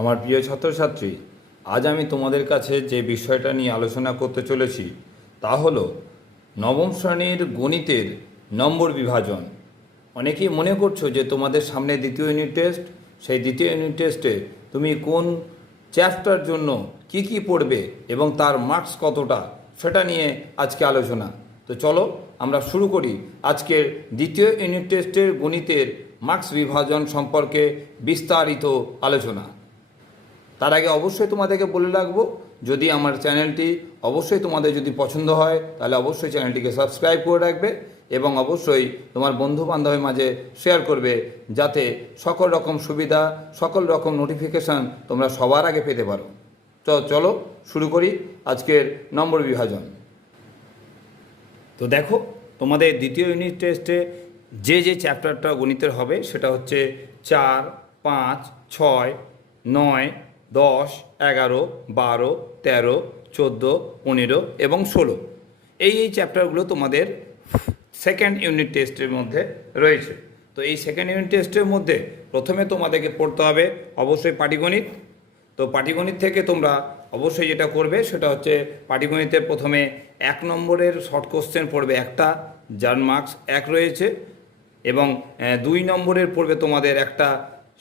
আমার প্রিয় ছাত্রছাত্রী, আজ আমি তোমাদের কাছে যে বিষয়টা নিয়ে আলোচনা করতে চলেছি তা হলো নবম শ্রেণীর গণিতের নম্বর বিভাজন। অনেকেই মনে করছো যে তোমাদের সামনে দ্বিতীয় ইউনিট টেস্ট, সেই দ্বিতীয় ইউনিট টেস্টে তুমি কোন চ্যাপ্টার জন্য কি পড়বে এবং তার মার্কস কতটা, সেটা নিয়ে আজকে আলোচনা। তো চলো আমরা শুরু করি আজকের দ্বিতীয় ইউনিট টেস্টের গণিতের মার্কস বিভাজন সম্পর্কে বিস্তারিত আলোচনা। তার আগে অবশ্যই তোমাদেরকে বলে রাখবো, যদি আমার চ্যানেলটি অবশ্যই তোমাদের যদি পছন্দ হয় তাহলে অবশ্যই চ্যানেলটিকে সাবস্ক্রাইব করে রাখবে এবং অবশ্যই তোমার বন্ধু বান্ধবের মাঝে শেয়ার করবে, যাতে সকল রকম সুবিধা, সকল রকম নোটিফিকেশান তোমরা সবার আগে পেতে পারো। চলো শুরু করি আজকের নম্বর বিভাজন। তো দেখো, তোমাদের দ্বিতীয় ইউনিট টেস্টে যে চ্যাপ্টারটা গণিতের হবে সেটা হচ্ছে 4, 5, 6, 9, 10, 11, 12, 13, 14, 15 এবং 16 এই চ্যাপ্টারগুলো তোমাদের সেকেন্ড ইউনিট টেস্টের মধ্যে রয়েছে। তো এই সেকেন্ড ইউনিট টেস্টের মধ্যে প্রথমে তোমাদেরকে পড়তে হবে অবশ্যই পাটিগণিত। তো পাটিগণিত থেকে তোমরা অবশ্যই যেটা করবে সেটা হচ্ছে পাটিগণিতের প্রথমে 1 নম্বরের শর্ট কোশ্চেন পড়বে একটা, যার মার্কস 1 রয়েছে, এবং 2 নম্বরের পড়বে তোমাদের একটা,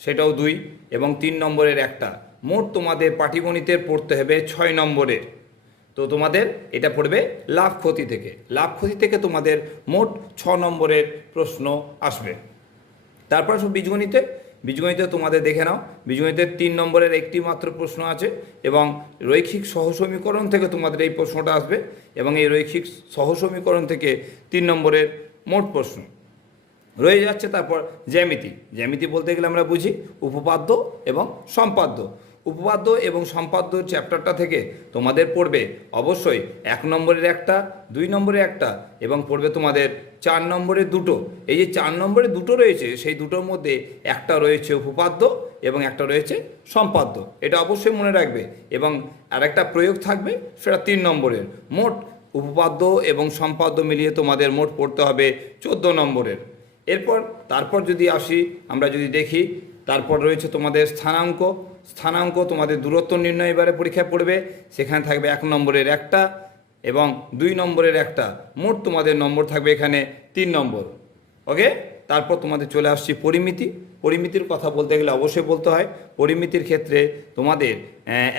সেটাও 2, এবং 3 নম্বরের একটা। মোট তোমাদের পাটিগণিতের পড়তে হবে 6 নম্বরের। তো তোমাদের এটা পড়বে লাভ ক্ষতি থেকে। লাভ ক্ষতি থেকে তোমাদের মোট 6 নম্বরের প্রশ্ন আসবে। তারপর সব বীজগণিতে তোমাদের দেখে নাও, বীজগণিতের 3 নম্বরের একটি মাত্র প্রশ্ন আছে, এবং রৈখিক সহসমীকরণ থেকে তোমাদের এই প্রশ্নটা আসবে, এবং এই রৈখিক সহসমীকরণ থেকে 3 নম্বরের মোট প্রশ্ন রয়ে যাচ্ছে। তারপর জ্যামিতি বলতে গেলে আমরা বুঝি উপপাদ্য এবং সম্পাদ্য। উপপাদ্য এবং সম্পাদ্য চ্যাপ্টারটা থেকে তোমাদের পড়বে অবশ্যই 1 নম্বরের একটা, 2 নম্বরের একটা, এবং পড়বে তোমাদের 4 নম্বরের দুটো। এই যে 4 নম্বরের দুটো রয়েছে, সেই দুটোর মধ্যে একটা রয়েছে উপপাদ্য এবং একটা রয়েছে সম্পাদ্য, এটা অবশ্যই মনে রাখবে। এবং আরেকটা প্রয়োগ থাকবে, সেটা 3 নম্বরের। মোট উপপাদ্য এবং সম্পাদ্য মিলিয়ে তোমাদের মোট পড়তে হবে 14 নম্বরের। তারপর যদি আসি, আমরা যদি দেখি, তারপর রয়েছে তোমাদের স্থানাঙ্ক তোমাদের দূরত্ব নির্ণয় এবারে পরীক্ষায় পড়বে। সেখানে থাকবে 1 নম্বরের একটা এবং 2 নম্বরের একটা। মোট তোমাদের নম্বর থাকবে এখানে 3 নম্বর। ওকে, তারপর তোমাদের চলে আসছি পরিমিতির কথা বলতে গেলে অবশ্যই বলতে হয়। পরিমিতির ক্ষেত্রে তোমাদের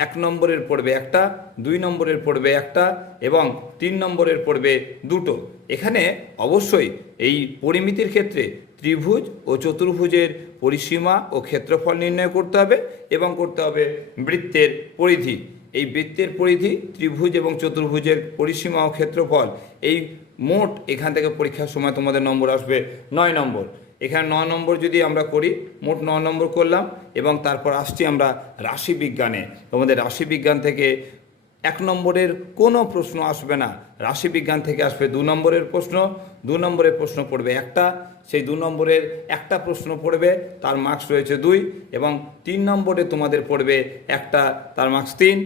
1 নম্বরের পড়বে একটা, 2 নম্বরের পড়বে একটা, এবং 3 নম্বরের পড়বে দুটো। এখানে অবশ্যই এই পরিমিতির ক্ষেত্রে ত্রিভুজ ও চতুর্ভুজের পরিসীমা ও ক্ষেত্রফল নির্ণয় করতে হবে, এবং করতে হবে বৃত্তের পরিধি। এই বৃত্তের পরিধি, ত্রিভুজ এবং চতুর্ভুজের পরিসীমা ও ক্ষেত্রফল, এই মোট এখান থেকে পরীক্ষার সময় তোমাদের নম্বর আসবে 9 নম্বর। এখানে 9 নম্বর যদি আমরা করি, মোট 9 নম্বর করলাম। এবং তারপর আসছি আমরা রাশিবিজ্ঞানে। তোমাদের রাশিবিজ্ঞান থেকে 1 নম্বরের কোনো প্রশ্ন আসবে না। রাশিবিজ্ঞান থেকে আসবে 2 নম্বরের প্রশ্ন। 2 নম্বরের প্রশ্ন পড়বে একটা, সেই 2 নম্বরের একটা প্রশ্ন পড়বে, তার মার্কস রয়েছে 2, এবং 3 নম্বরে তোমাদের পড়বে একটা, তার মার্কস 3।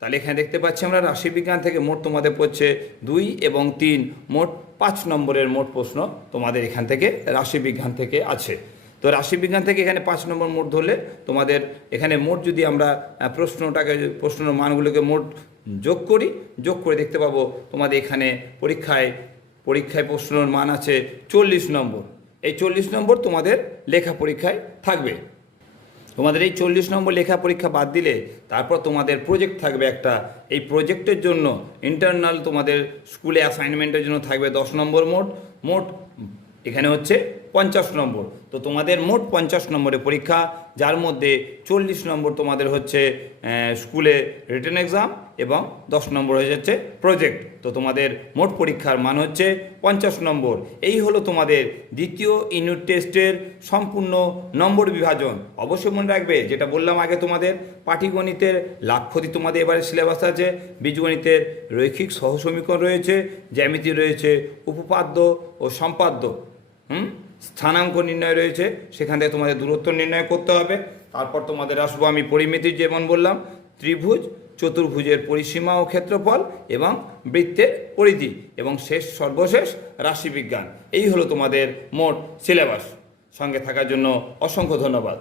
তাহলে এখানে দেখতে পাচ্ছি আমরা রাশিবিজ্ঞান থেকে মোট তোমাদের পড়ছে 2 এবং 3, মোট 5 নম্বরের মোট প্রশ্ন তোমাদের এখান থেকে রাশিবিজ্ঞান থেকে আছে। তো রাশিবিজ্ঞান থেকে এখানে 5 নম্বর মোট ধরলে তোমাদের এখানে মোট যদি আমরা প্রশ্নের মানগুলোকে মোট যোগ করে দেখতে পাবো তোমাদের এখানে পরীক্ষায় প্রশ্নের মান আছে 40 নম্বর। এই 40 নম্বর তোমাদের লেখা পরীক্ষায় থাকবে। তোমাদের এই 40 নম্বর লেখা পরীক্ষা বাদ দিলে তারপর তোমাদের প্রজেক্ট থাকবে একটা। এই প্রজেক্টের জন্য ইন্টারনাল তোমাদের স্কুলে অ্যাসাইনমেন্টের জন্য থাকবে 10 নম্বর মোট এখানে হচ্ছে 50 নম্বর। তো তোমাদের মোট 50 নম্বরের পরীক্ষা, যার মধ্যে 40 নম্বর তোমাদের হচ্ছে স্কুলে রিটেন এক্সাম, এবং 10 নম্বর হয়ে যাচ্ছে প্রজেক্ট। তো তোমাদের মোট পরীক্ষার মান হচ্ছে 50 নম্বর। এই হলো তোমাদের দ্বিতীয় ইউনিট টেস্টের সম্পূর্ণ নম্বর বিভাজন। অবশ্যই মনে রাখবে, যেটা বললাম আগে, তোমাদের পাটিগণিতের লাভ ক্ষতি তোমাদের এবারে সিলেবাস আছে, বীজগণিতের রৈখিক সহসমীকরণ রয়েছে, জ্যামিতি রয়েছে, উপপাদ্য ও সম্পাদ্য, স্থানাঙ্ক নির্ণয় রয়েছে, সেখান থেকে তোমাদের দূরত্ব নির্ণয় করতে হবে। তারপর তোমাদের আসবো আমি পরিমিতি, যেমন বললাম, ত্রিভুজ চতুর্ভুজের পরিসীমা ও ক্ষেত্রফল এবং বৃত্তের পরিধি, এবং সর্বশেষ রাশিবিজ্ঞান। এই হলো তোমাদের মোট সিলেবাস। সঙ্গে থাকার জন্য অসংখ্য ধন্যবাদ।